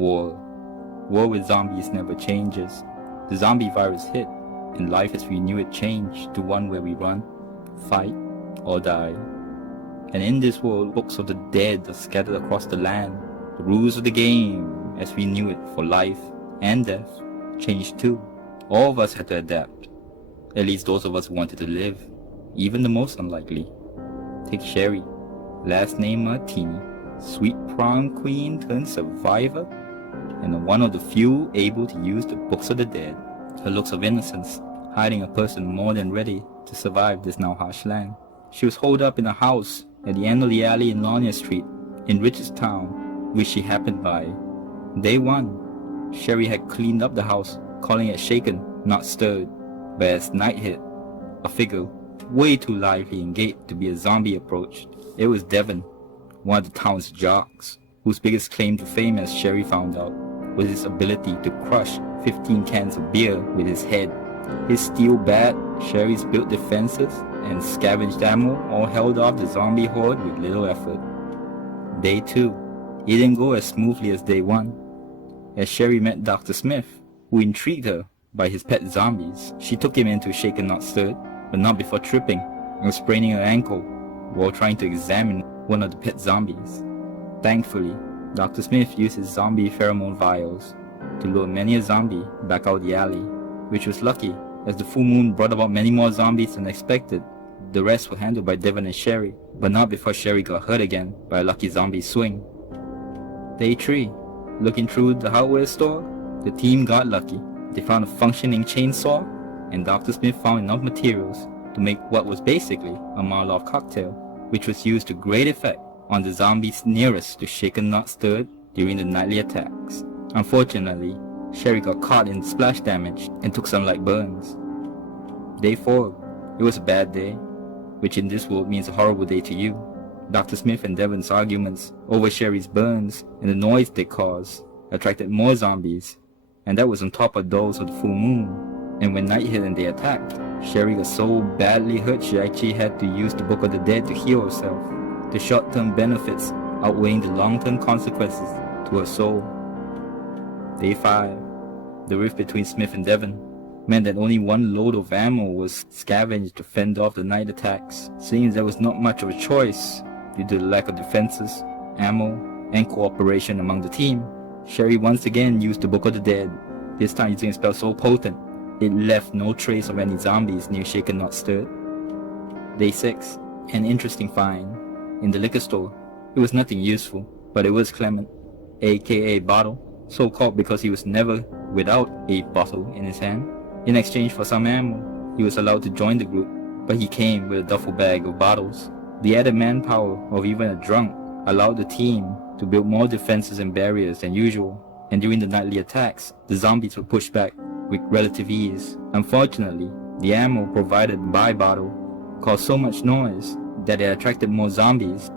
War. War with zombies never changes. The zombie virus hit, and life as we knew it changed to one where we run, fight, or die. And in this world, books of the dead are scattered across the land. The rules of the game, as we knew it for life and death, changed too. All of us had to adapt. At least those of us who wanted to live, even the most unlikely. Take Sherry, last name Martini, sweet prom queen turned survivor, and one of the few able to use the books of the dead. Her looks of innocence, hiding a person more than ready to survive this now harsh land. She was holed up in a house at the end of the alley in Launius Street, in Richardstown, which she happened by. Day 1, Sherry had cleaned up the house, calling it shaken, not stirred. But as night hit, a figure, way too lively and gaped to be a zombie, approached. It was Devon, one of the town's jocks, whose biggest claim to fame, as Sherry found out, was his ability to crush 15 cans of beer with his head. His steel bat, Sherry's built defenses, and scavenged ammo all held off the zombie horde with little effort. Day 2, it didn't go as smoothly as day 1. As Sherry met Dr. Smith, who intrigued her by his pet zombies, she took him into Shaken Not Stirred, but not before tripping and spraining her ankle while trying to examine one of the pet zombies. Thankfully, Dr. Smith used his zombie pheromone vials to lure many a zombie back out the alley, which was lucky, as the full moon brought about many more zombies than expected. The rest were handled by Devon and Sherry, but not before Sherry got hurt again by a lucky zombie swing. Day 3, looking through the hardware store, the team got lucky. They found a functioning chainsaw, and Dr. Smith found enough materials to make what was basically a Marlov cocktail, which was used to great effect on the zombies nearest to Shaken Not Stirred during the nightly attacks. Unfortunately, Sherry got caught in splash damage and took some light burns. Day 4, it was a bad day, which in this world means a horrible day to you. Dr. Smith and Devon's arguments over Sherry's burns and the noise they caused attracted more zombies, and that was on top of those of the full moon. And when night hit and they attacked, Sherry got so badly hurt she actually had to use the Book of the Dead to heal herself, the short-term benefits outweighing the long-term consequences to her soul. Day 5, the rift between Smith and Devon meant that only one load of ammo was scavenged to fend off the night attacks. Seems there was not much of a choice due to the lack of defenses, ammo, and cooperation among the team. Sherry once again used the Book of the Dead, this time using a spell so potent it left no trace of any zombies near Shaken Not Stirred. Day 6, an interesting find. In the liquor store, it was nothing useful, but it was Clement, aka Bottle, so called because he was never without a bottle in his hand. In exchange for some ammo, he was allowed to join the group, but he came with a duffel bag of bottles. The added manpower of even a drunk allowed the team to build more defenses and barriers than usual, and during the nightly attacks, the zombies were pushed back with relative ease. Unfortunately, the ammo provided by Bottle caused so much noise that it attracted more zombies.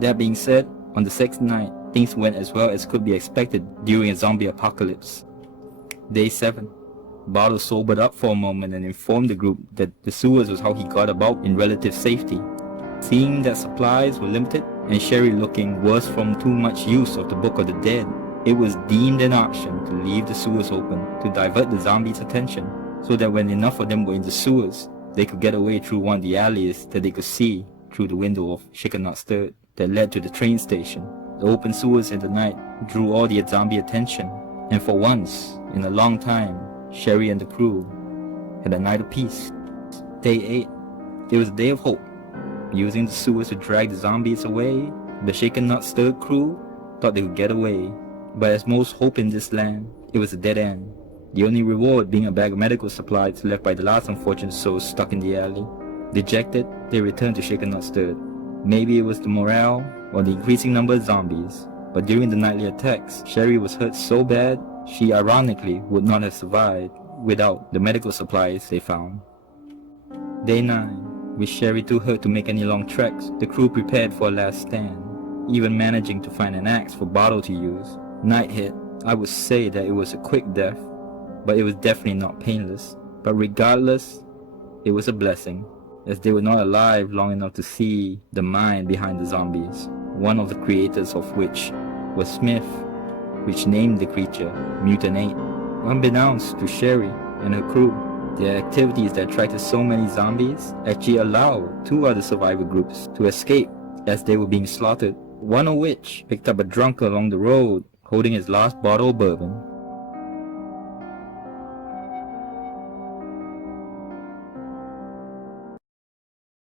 That being said, on the 6th night, things went as well as could be expected during a zombie apocalypse. Day 7, Bottle sobered up for a moment and informed the group that the sewers was how he got about in relative safety. Seeing that supplies were limited, and Sherry looking worse from too much use of the Book of the Dead, it was deemed an option to leave the sewers open to divert the zombies' attention, so that when enough of them were in the sewers, they could get away through one of the alleys that they could see through the window of Shaken Not Stirred that led to the train station. The open sewers in the night drew all the zombie attention, and for once in a long time, Sherry and the crew had a night of peace. Day 8, it was a day of hope. Using the sewers to drag the zombies away, the Shaken Not Stirred crew thought they would get away. But as most hope in this land, it was a dead end. The only reward being a bag of medical supplies left by the last unfortunate souls stuck in the alley. Dejected, they returned to Shaken Not Stirred. Maybe it was the morale or the increasing number of zombies, but during the nightly attacks, Sherry was hurt so bad, she ironically would not have survived without the medical supplies they found. Day 9, with Sherry too hurt to make any long treks, the crew prepared for a last stand, even managing to find an axe for Bottle to use. Night hit. I would say that it was a quick death, but it was definitely not painless. But regardless, it was a blessing, as they were not alive long enough to see the mind behind the zombies, one of the creators of which was Smith, which named the creature Mutant 8. Unbeknownst to Sherry and her crew, their activities that attracted so many zombies actually allowed 2 other survivor groups to escape as they were being slaughtered, one of which picked up a drunk along the road holding his last bottle of bourbon.